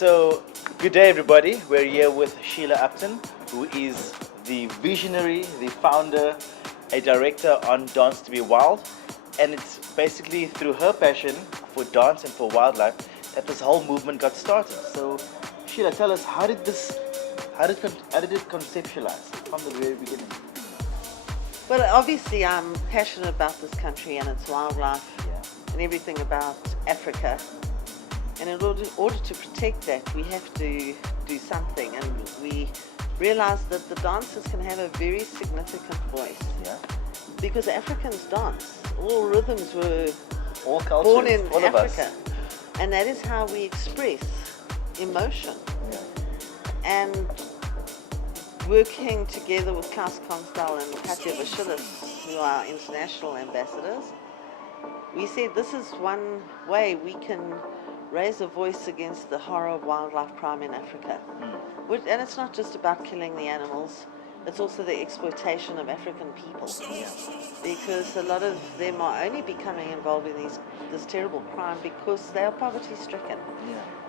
So, good day everybody. We're here with Sheila Upton, who is the visionary, the founder, a director on Dance to be Wild. And it's basically through her passion for dance and for wildlife that this whole movement got started. So, Sheila, tell us, how did it conceptualize from the very beginning? Well, obviously I'm passionate about this country and its wildlife and everything about Africa. And in order to protect that, we have to do something. And we realized that the dancers can have a very significant voice. Yeah. Because Africans dance. All rhythms were all cultures, born in all Africa. And that is how we express emotion. Yeah. And working together with Klaus Konstal and Katja Bashilis, who are international ambassadors, we said this is one way we can raise a voice against the horror of wildlife crime in Africa. And it's not just about killing the animals, it's also the exploitation of African people. Because a lot of them are only becoming involved in this terrible crime because they are poverty stricken.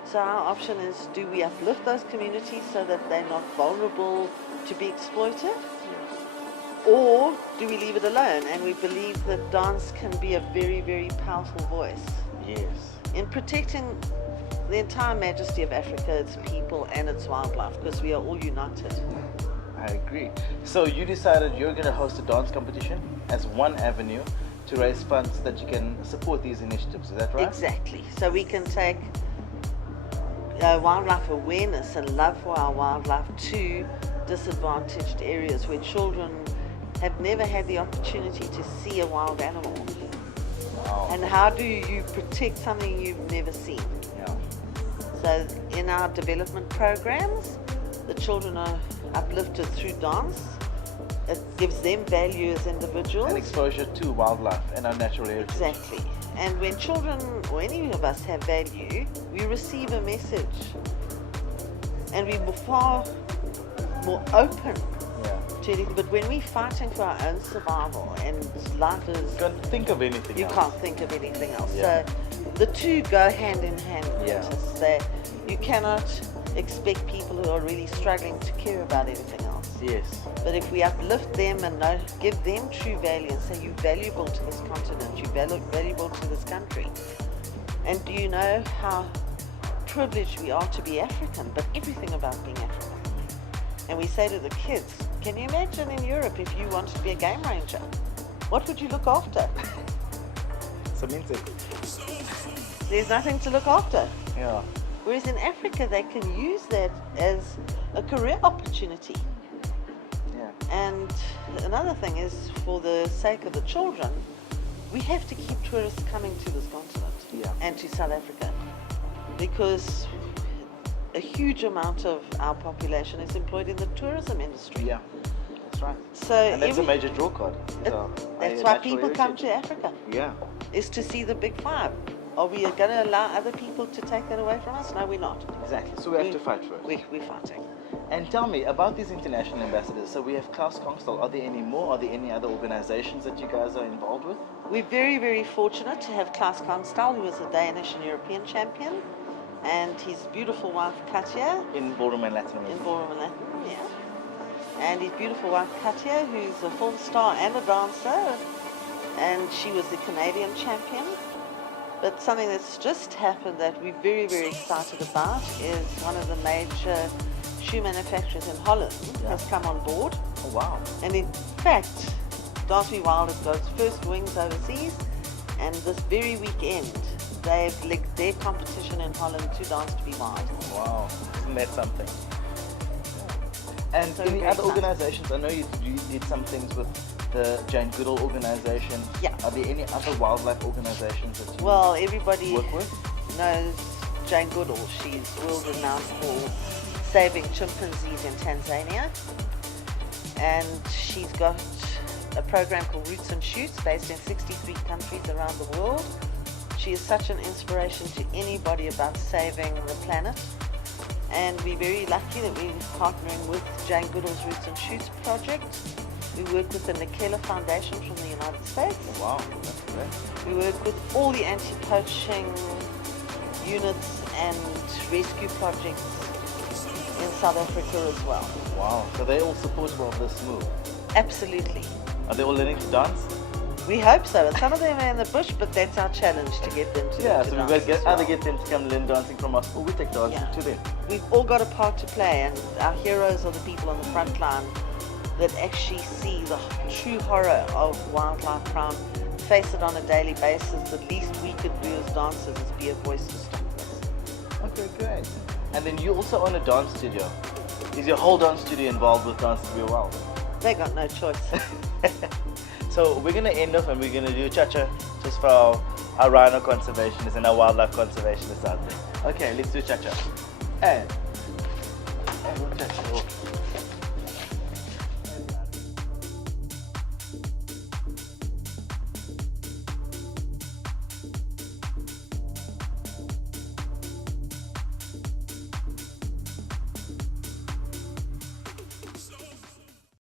So our option is, do we uplift those communities so that they're not vulnerable to be exploited? Or do we leave it alone? And we believe that dance can be a very, very powerful voice. Yes. In protecting the entire majesty of Africa, its people and its wildlife, because we are all united. I agree. So you decided you're going to host a dance competition as one avenue to raise funds so that you can support these initiatives, is that right? Exactly. So we can take wildlife awareness and love for our wildlife to disadvantaged areas where children have never had the opportunity to see a wild animal. Wow. And how do you protect something you've never seen? Yeah. So in our development programs, the children are uplifted through dance. It gives them value as individuals. And exposure to wildlife and our natural heritage. Exactly. And when children or any of us have value, we receive a message. And we're far more open to anything. But when we're fighting for our own survival and life is... You can't think of anything you else. can't think of anything else. Yeah. So the two go hand in hand. Yeah. So you cannot expect people who are really struggling to care about anything else. Yes. But if we uplift them and give them true value and say you're valuable to this continent, you're valuable to this country. And do you know how privileged we are to be African, but everything about being African. And we say to the kids, can you imagine in Europe if you wanted to be a game ranger? What would you look after? There's nothing to look after. Yeah. Whereas in Africa, they can use that as a career opportunity. Yeah. And another thing is, for the sake of the children, we have to keep tourists coming to this continent and to South Africa, because a huge amount of our population is employed in the tourism industry. Yeah, that's right. So and that's a major draw card. That's why people come to Africa. Yeah. Is to see the big five. Are we going to allow other people to take that away from us? No, we're not. Exactly. So we have to fight for it. We're fighting. And tell me about these international ambassadors. So we have Klaus Konstal. Are there any more? Are there any other organizations that you guys are involved with? We're very, very fortunate to have Klaus Konstal, who is a Danish and European champion, and his beautiful wife Katja. In ballroom and Latin America. In ballroom and Latin, yeah. And his beautiful wife Katja, who's a film star and a dancer, and she was the Canadian champion. But something that's just happened that we're very, very excited about is one of the major shoe manufacturers in Holland has come on board. Oh, wow. And in fact, Dance to be Wild has got its first wings overseas, and this very weekend they've linked their competition in Holland to Dance to be Wild. Wow, isn't that something? And so any other organizations? I know you did some things with the Jane Goodall organization. Yeah. Are there any other wildlife organizations that you everybody work with? knows Jane Goodall. She's world renowned for saving chimpanzees in Tanzania. And she's got a program called Roots and Shoots based in 63 countries around the world. She is such an inspiration to anybody about saving the planet. And we're very lucky that we're partnering with Jane Goodall's Roots and Shoots project. We work with the Nikela Foundation from the United States. Wow, that's great. We work with all the anti-poaching units and rescue projects in South Africa as well. Wow. So they're all supportive of this move. Absolutely. Are they all learning to dance? We hope so. And some of them are in the bush, but that's our challenge to get them to Yeah, learn to so we've dance got to as well. either get them to come learn dancing from us, or we take dancing Yeah. to them. We've all got a part to play, and our heroes are the people on the front line that actually see the true horror of wildlife crime, face it on a daily basis. The least we could do as dancers is be a voice to stop this. Okay, great. And then you also own a dance studio. Is your whole dance studio involved with Dance to Be Wild? They got no choice. So we're going to end off and we're going to do cha-cha just for our rhino conservationists and our wildlife conservationists out there. Okay, let's do cha-cha. And we'll cha-cha.